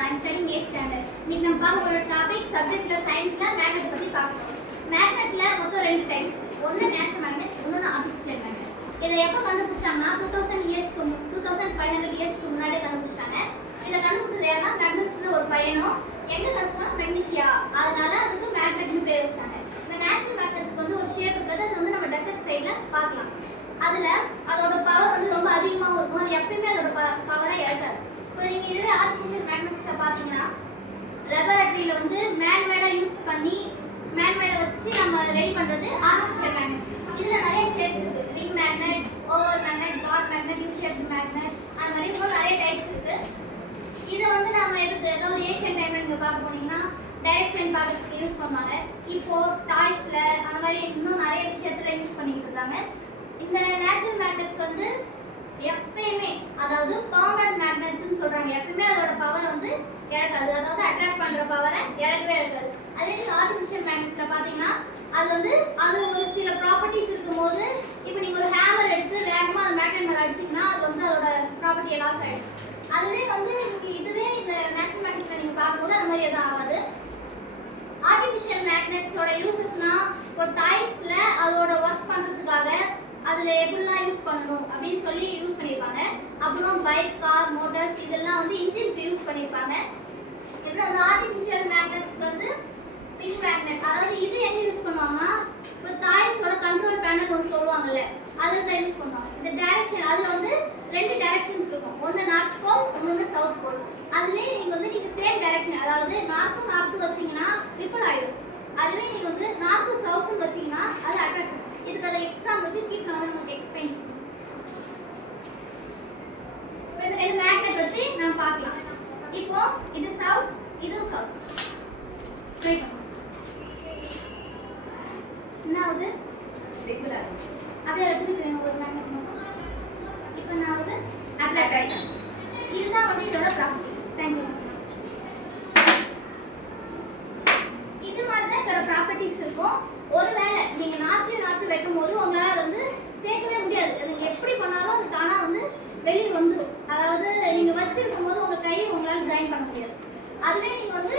I'm studying 8th standard. இன்னைக்கு நம்ம பார்க்க போற டாபிக் சப்ஜெக்ட்ல சயின்ஸ்ல மேக்னெட் பத்தி பார்க்கணும். மேக்னெட்ல மொத்தம் ரெண்டு டைப்ஸ். ஒன்னு நேச்சுரல் மேக்னெட், இன்னொன்னு ஆர்டிஃபிஷியல் மேக்னெட். இதை எப்ப கண்டுபிடிச்சாங்கன்னா 2500 இயர்ஸ்க்கு முன்னாடி கண்டுபிடிச்சாங்க. இதை கண்டுபிடிச்சது யாருன்னா மேக்னெட்ஸ்னு ஒரு பையனும் எங்க கண்டுபிடிச்சாங்க மெக்னீசியா. அதனால அதுக்கு மேக்னெட்னு பேர் வச்சாங்க. இந்த நேச்சுரல் மேக்னெட்ஸ்க்கு வந்து ஒரு ஷேப் இருக்குது. அது வந்து நம்ம டெசர்ட் சைடுல பார்க்கலாம். அதுல அதோட பவர் வந்து ரொம்ப அதிகமாகவும் இருக்கும். அது எப்பயுமே அதோட பவரை இழக்காது. இப்போ நீங்க இதுவே ஆர்டிஃபிஷியல் மேக்னெட்ஸை பார்த்தீங்கன்னா லெபரட்டரியில வந்து மேன்மேடா யூஸ் பண்ணி மேன்மேடை வச்சு நம்ம ரெடி பண்றது ஆர்டிஃபிஷியல் மேக்னெட்ஸ். இதுல நிறைய ஷேப்ஸ் இருக்கு. Ring magnet, oval magnet, dot magnet, you shaped magnet, அந்த மாதிரி இன்னும் நிறைய டைப்ஸ் இருக்கு. இது வந்து நம்ம எதுக்கு ஏதாவது ஏஷியன் டைம்ல நீங்க பார்க்க போனீங்கன்னா டைரக்ஷன் பார்க்கறதுக்கு யூஸ் பண்ணுவாங்க. இப்போ டாய்ஸ்ல அந்த மாதிரி இன்னும் நிறைய விஷயத்துல யூஸ் பண்ணிட்டு இருக்காங்க. இந்த நேச்சுரல் மேக்னெட்ஸ் வந்து எப்பயுமே அதாவது பர்மனன்ட் மேக்னெட்னு சொல்றாங்க. எப்பயுமே அதோட பவர் வந்து இழக்காது. அதாவது அட்ராக்ட் பண்ற பவரை இழக்கவே இழக்காது. அதே ஆர்டிஃபிஷியல் மேக்னெட்ஸ்ல பாத்தீங்கன்னா அது ஒரு சில ப்ராப்பர்ட்டிஸ் இருக்கும்போது இப்போ நீங்க ஒரு ஹேமர் எடுத்து வேகமா அந்த மேக்னெட் மேல அடிச்சீங்கன்னா அது வந்து அதோட ப்ராப்பர்ட்டியை லாஸ் ஆயிடும். அதுவே வந்து இதுவே இந்த நேச்சுரல் மேக்னெட்ஸ்ல நீங்க பார்க்கும்போது அது மாதிரி எதுவும் ஆகாது. ஆர்டிஃபிஷியல் மேக்னெட்ஸோட யூசஸ்னா இப்போ டாய்ஸ்ல அதோட ஒர்க் பண்றதுக்காக அதுல எப்படிலாம் யூஸ் பண்ணணும் அப்படின்னு சொல்லி யூஸ் பண்ணியிருப்பாங்க. அப்புறம் பைக், கார், மோட்டார்ஸ் இதெல்லாம் வந்து இன்ஜினுக்கு யூஸ் பண்ணியிருப்பாங்க. அப்புறம் அந்த ஆர்டிஃபிஷியல் மேக்னெட்ஸ் வந்து ரிங் மேக்னெட், அதாவது இது எங்க யூஸ் பண்ணுவாங்கன்னா இப்போ டாய்ஸோட கண்ட்ரோல் பேனல் ஒன்று சொல்லுவாங்கல்ல, அதில் தான் யூஸ் பண்ணுவாங்க. இந்த டைரக்ஷன் அதில் வந்து ரெண்டு டைரக்ஷன்ஸ் இருக்கும். ஒன்று நார்த் போல், இன்னொன்று சவுத் போல். அதுலேயே நீங்கள் சேம் டைரக்ஷன், அதாவது நார்த்து வச்சிங்கன்னா ரிப்பல் ஆகிடும். அதுவே நீங்கள் வந்து நார்த்து சவுத்துன்னு வச்சிங்கன்னா அது அட்ராக்ட். இதுக்கு அந்த எக்ஸாம்பிளுக்கு கீழே வந்து நமக்கு எக்ஸ்பிளைன் பண்ணுவோம். இந்த ரெண்டு மேக்னெட் வச்சு நம்ம பார்க்கலாம். இப்போ இது சவுத், இதுவும் சவுத். ட்ரை பண்ணுவோம். என்னாவது ரிப்பல் ஆகும். அப்படியே திருப்பி ஒரு மேக்னெட் மட்டும். இப்போ நான் வந்து அட்ராக்ட் ஆயிட்டேன். இதுதான் வந்து இதோட ப்ராப்பர்ட்டிஸ். தேங்க்யூ. இது மாதிரி தான் இதோட ப்ராப்பர்ட்டிஸ் இருக்கும். ஒருவேளை நீங்க நார்த்து வைக்கும் போது உங்களால அதை வந்து சேர்க்கவே முடியாது. அது நீங்க எப்படி பண்ணாலும் அது தானா வந்து வெளியே வந்துடும். அதாவது நீங்க வச்சிருக்கும் போது உங்க கையை உங்களால ஜாயின் பண்ண முடியாது. அதுவே நீங்க வந்து